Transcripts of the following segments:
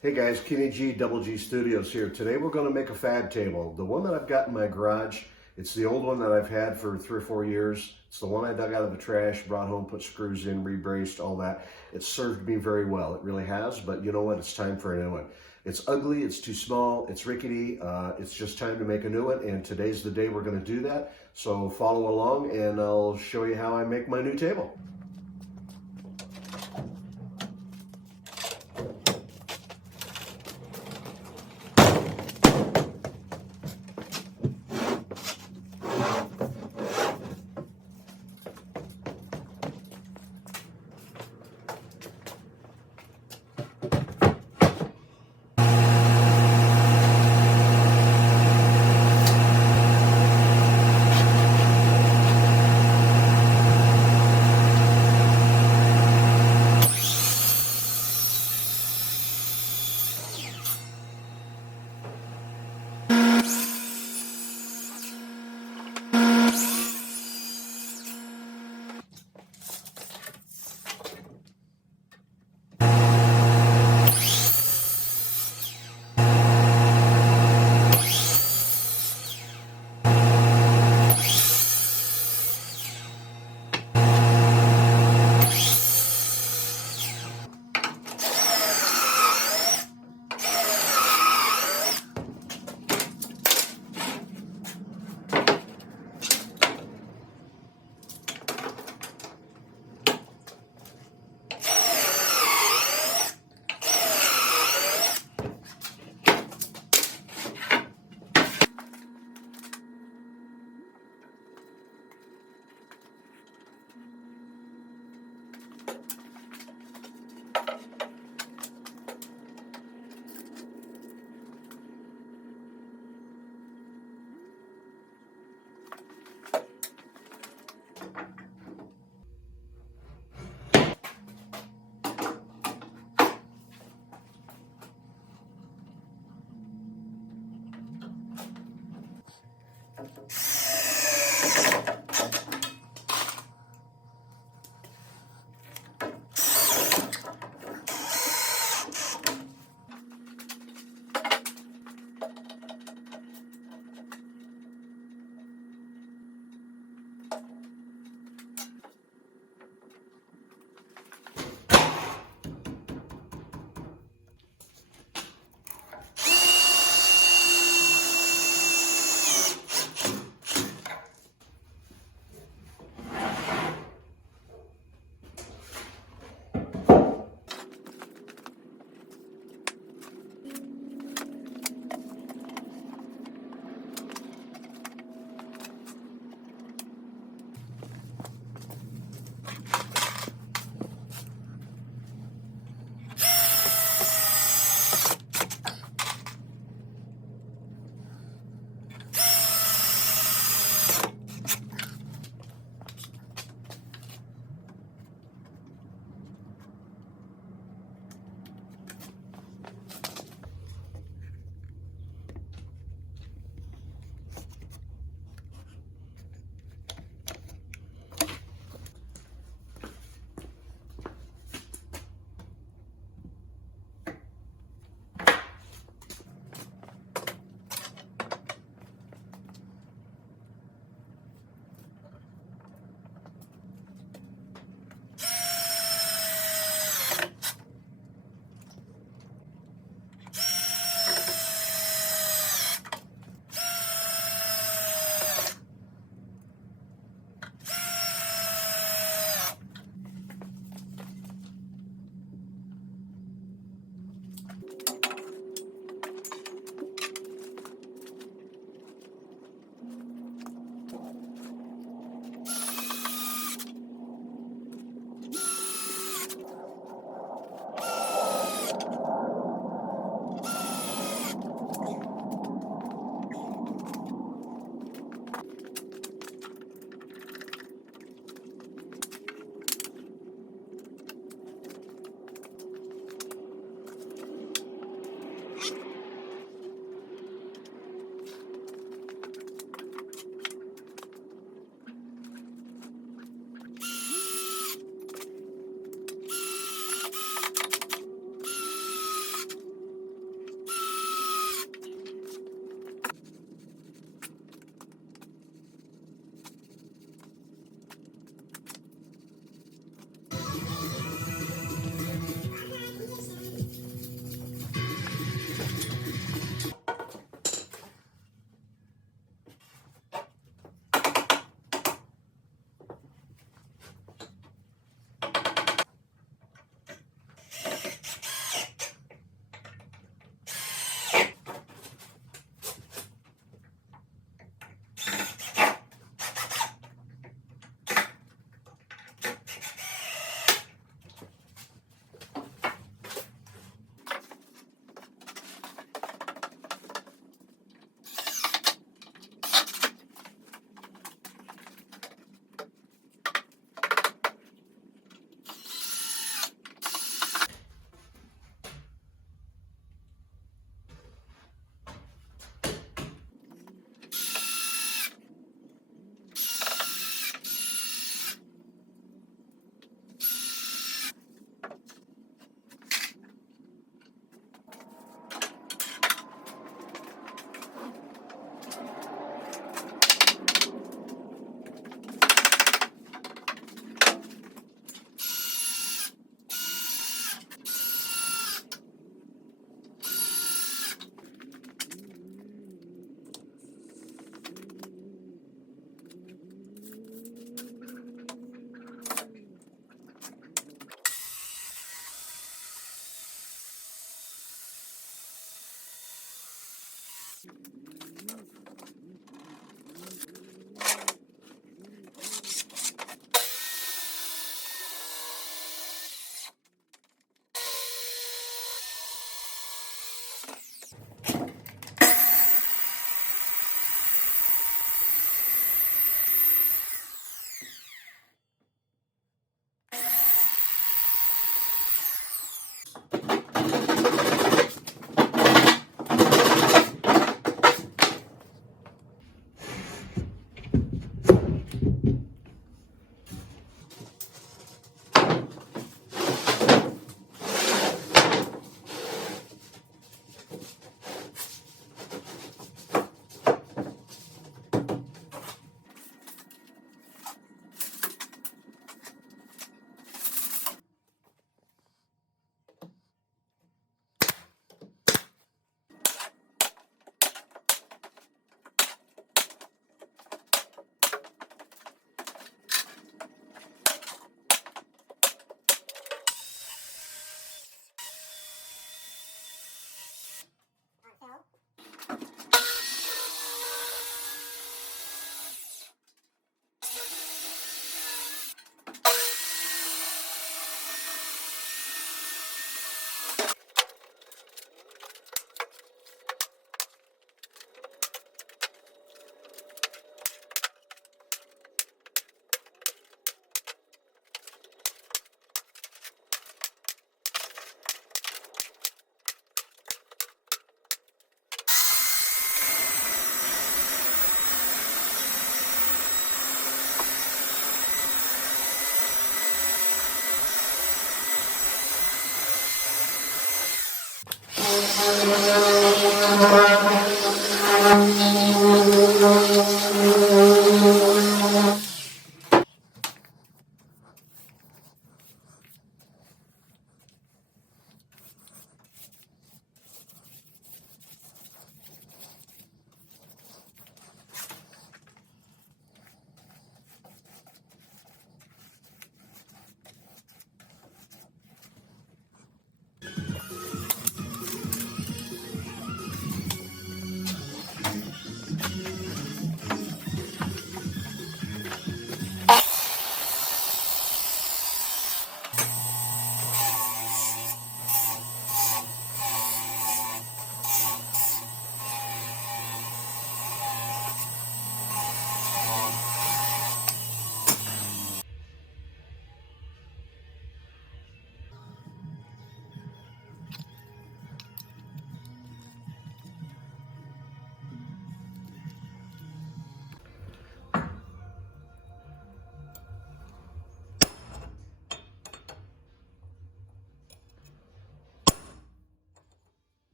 Hey guys, Kenny G, Double G Studios here. Today we're going to make a fab table. The one that I've got in my garage, it's the old one that I've had for 3 or 4 years. It's the one I dug out of the trash, brought home, put screws in, rebraced, all that. It's served me very well. It really has, but you know what? It's time for a new one. It's ugly, it's too small, it's rickety. It's just time to make a new one, and today's the day we're going to do that. So follow along and I'll show you how I make my new table.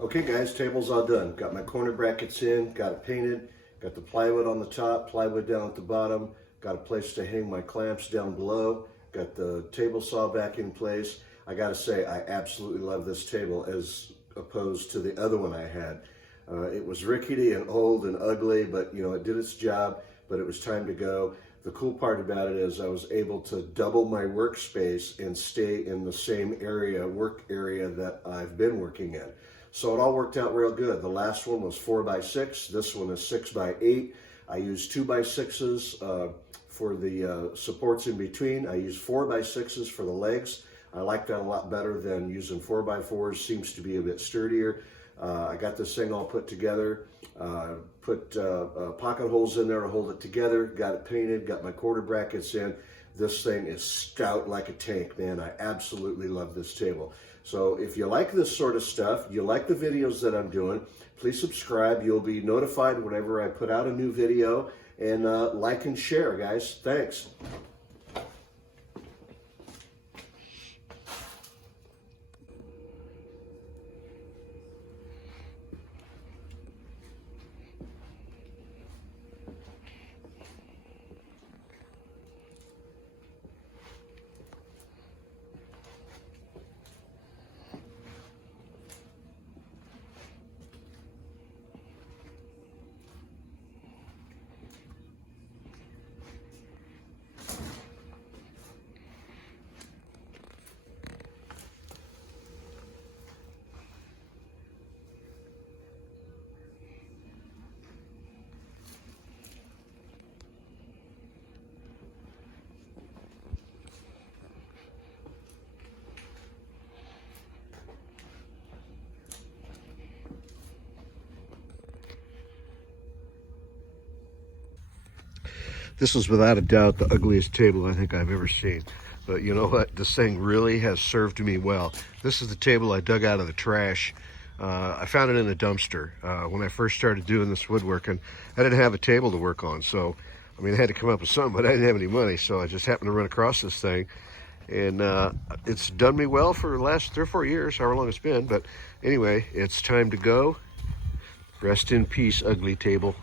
Okay guys, table's all done. Got my corner brackets in, got it painted, got the plywood on the top, plywood down at the bottom, got a place to hang my clamps down below, got the table saw back in place. I gotta say, I absolutely love this table as opposed to the other one I had. It was rickety and old and ugly, but you know, it did its job, but it was time to go. The cool part about it is I was able to double my workspace and stay in the same area, work area that I've been working in. So it all worked out real good. The last one was 4x6. This one is 6x8. I used 2x6s for the supports in between. I used 4x6s for the legs. I like that a lot better than using 4x4s. Seems to be a bit sturdier. I got this thing all put together. Put pocket holes in there to hold it together. Got it painted. Got my quarter brackets in. This thing is stout like a tank, man. I absolutely love this table. So if you like this sort of stuff, you like the videos that I'm doing, please subscribe. You'll be notified whenever I put out a new video, and like and share, guys. Thanks. This is without a doubt the ugliest table I think I've ever seen. But you know what? This thing really has served me well. This is the table I dug out of the trash. I found it in a dumpster. When I first started doing this woodworking, I didn't have a table to work on. So, I mean, I had to come up with something, but I didn't have any money. So I just happened to run across this thing. And it's done me well for the last 3 or 4 years, however long it's been. But anyway, it's time to go. Rest in peace, ugly table.